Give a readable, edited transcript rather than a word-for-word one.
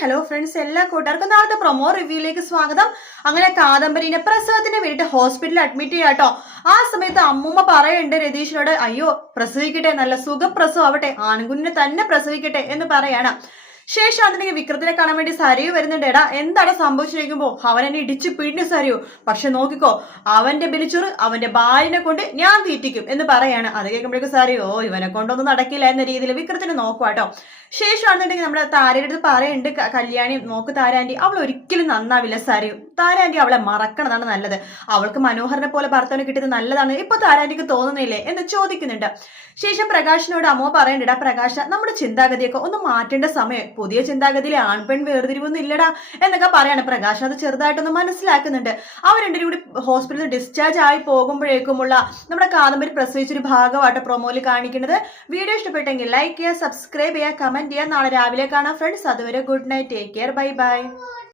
Hello friends, എല്ലാ കൂട്ടുകാർക്കും നാളത്തെ പ്രൊമോ റിവ്യൂയിലേക്ക് സ്വാഗതം. അങ്ങനെ കാദംബരിനെ പ്രസവത്തിന് വേണ്ടിയിട്ട് ഹോസ്പിറ്റലിൽ അഡ്മിറ്റ് ചെയ്യാട്ടോ. ആ സമയത്ത് അമ്മൂമ്മ പറയുന്നുണ്ട് രതീഷിനോട്, അയ്യോ പ്രസവിക്കട്ടെ, നല്ല സുഖപ്രസവം ആവട്ടെ, ആൺകുഞ്ഞിനെ തന്നെ പ്രസവിക്കട്ടെ എന്ന് പറയാണ്. ശേഷം അതിന് വിക്രത്തിനെ കാണാൻ വേണ്ടി സരയു വരുന്നുണ്ട്. എടാ എന്താണ് സംഭവിച്ചിരിക്കുമ്പോ അവൻ എന്നെ ഇടിച്ചു പിഴിഞ്ഞു സരയു, പക്ഷെ നോക്കിക്കോ അവന്റെ ബലിച്ചോറ് അവന്റെ ഭാര്യനെ കൊണ്ട് ഞാൻ തീറ്റിക്കും എന്ന് പറയാണ്. അത് കേൾക്കുമ്പോഴേക്കും സരയു, ഓ ഇവനെ കൊണ്ടൊന്നും നടക്കില്ല എന്ന രീതിയിൽ വിക്രത്തിനെ നോക്കുവാട്ടോ. ശേഷമാണെന്നുണ്ടെങ്കിൽ നമ്മുടെ താരയുടെ അടുത്ത് പറയുന്നുണ്ട്, കല്യാണി നോക്ക് താരാൻറ്റി, അവൾ ഒരിക്കലും നന്നാവില്ല സരയു, താരാൻറ്റി അവളെ മറക്കണതാണ് നല്ലത്, അവൾക്ക് മനോഹരനെ പോലെ ഭർത്താവിന് കിട്ടിയത് നല്ലതാണ് ഇപ്പൊ താരാൻറ്റിക്ക് തോന്നുന്നില്ലേ എന്ന് ചോദിക്കുന്നുണ്ട്. ശേഷം പ്രകാശിനോട് അമ്മ പറയുന്നുണ്ട്, പ്രകാശ നമ്മുടെ ചിന്താഗതിയൊക്കെ ഒന്ന് മാറ്റേണ്ട സമയം, പുതിയ ചിന്താഗതിയിൽ ആൺപെൺ വേർതിരിവൊന്നും ഇല്ലടാ എന്നൊക്കെ പറയാണ്. പ്രകാശ് അത് ചെറുതായിട്ടൊന്ന് മനസ്സിലാക്കുന്നുണ്ട്. അവർ രണ്ടുപേരും കൂടി ഹോസ്പിറ്റലിൽ ഡിസ്ചാർജ് ആയി പോകുമ്പോഴേക്കുമുള്ള നമ്മുടെ കാദംബരി പ്രസവിച്ചൊരു ഭാഗമായിട്ട് പ്രൊമോയിൽ കാണിക്കുന്നത്. വീഡിയോ ഇഷ്ടപ്പെട്ടെങ്കിൽ ലൈക്ക് ചെയ്യുക, സബ്സ്ക്രൈബ് ചെയ്യുക, കമന്റ് ചെയ്യുക. നാളെ രാവിലെ കാണാം ഫ്രണ്ട്സ്. അതുവരെ good night, take care, bye bye.